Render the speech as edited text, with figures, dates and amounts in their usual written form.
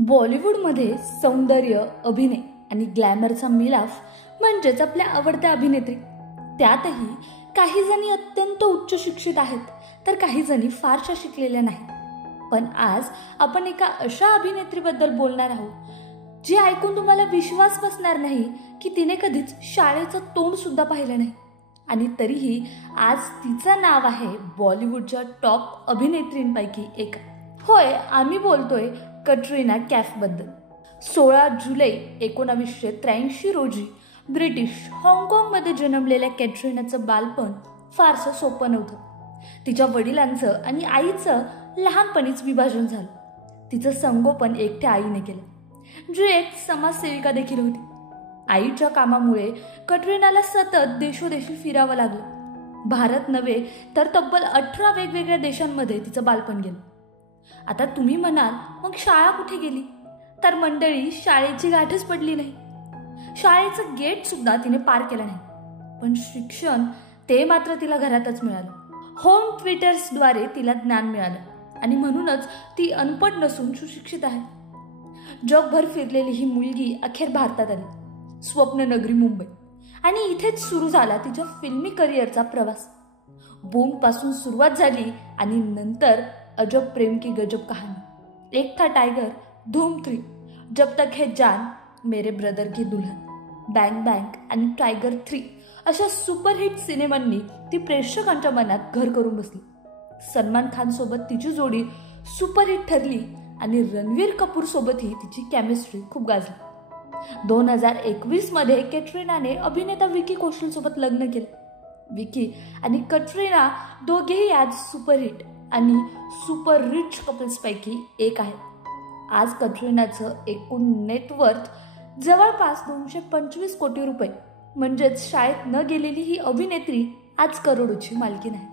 बॉलिवूडमध्ये सौंदर्य, अभिनय आणि ग्लॅमरचा मिलाफ म्हणजेच आपल्या आवडत्या अभिनेत्री. त्यातही काही जणी अत्यंत उच्च शिक्षित आहेत तर काही जणी फारशा शिकलेल्या नाहीत. पण आज आपण एका अशा अभिनेत्रीबद्दल बोलणार आहोत जी ऐकून तुम्हाला विश्वास बसणार नाही की तिने कधीच शाळेचं तोंड सुद्धा पाहिलं नाही, आणि तरीही आज तिचं नाव आहे बॉलिवूडच्या टॉप अभिनेत्रींपैकी एक. होय, आम्ही बोलतोय कटरीना कैफ बद्दल. 16 जुलै 1983 रोजी ब्रिटिश हाँगकाँगमध्ये जन्मलेल्या कॅटरीनाचं बालपण फारसं सोपं नव्हतं. तिच्या वडिलांचं आणि आईचं लहानपणीच विभाजन झालं. तिचं संगोपन एकट्या आईने केलं, जी एक समाजसेविका देखील होती. आईच्या कामामुळे कटरीनाला सतत देशोदेशी फिरावं लागलं. भारत नव्हे तर तब्बल 18 वेगवेगळ्या देशांमध्ये तिचं बालपण गेलं. आता तुम्ही म्हणाल, मग शाळा कुठे गेली? तर मंडळी, शाळेची गाठच पडली नाही. शाळेचं गेट सुद्धा तिने पार केलं नाही. पण शिक्षण ते मात्र तिला घरातच मिळालं. होम ट्विटर्सद्वारे तिला ज्ञान मिळालं आणि म्हणूनच ती अनपढ नसून सुशिक्षित आहे. जगभर फिरलेली ही मुलगी अखेर भारतात आली, स्वप्ननगरी मुंबई, आणि इथेच सुरू झाला तिच्या फिल्मी करिअरचा प्रवास. बूम पासून सुरुवात झाली आणि नंतर अजब प्रेम की गजब कहाणी, एक था टायगर, धूम 3, जब तक है जान, मेरे ब्रदर की दुल्हन, बँग बँग आणि टायगर 3 अशा सुपरहिट सिनेमांनी ती प्रेक्षकांच्या मनात घर करून बसली. सलमान खान सोबत तिची जोडी सुपरहिट ठरली आणि रणवीर कपूर सोबतही तिची केमिस्ट्री खूप गाजली. 2021 मध्ये कॅटरीनाने अभिनेता विकी कौशल सोबत लग्न केलं. विकी आणि कटरीना दोघेही आज सुपरहिट आणि सुपर रिच कपल्स पैकी एक आहेत. आज कटरीनाचं एकूण नेटवर्थ जवळपास 225 कोटी रुपये, म्हणजेच शाळेत न गेलेली ही अभिनेत्री आज करोडोची मालकीण आहे.